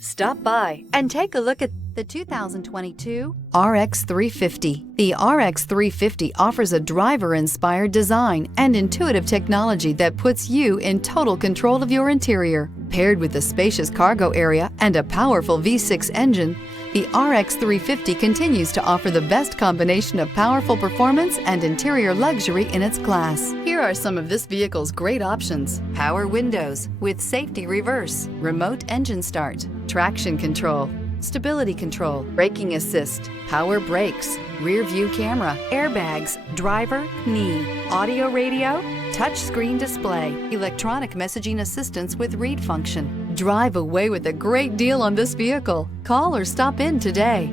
Stop by and take a look at the 2022 RX 350. The RX 350 offers a driver-inspired design and intuitive technology that puts you in total control of your interior. Paired with a spacious cargo area and a powerful V6 engine, the RX 350 continues to offer the best combination of powerful performance and interior luxury in its class. Here are some of this vehicle's great options: power windows with safety reverse, remote engine start, traction control, stability control, braking assist, power brakes, rear view camera, airbags, driver, knee, audio radio, touchscreen display, electronic messaging assistance with read function. Drive away with a great deal on this vehicle. Call or stop in today.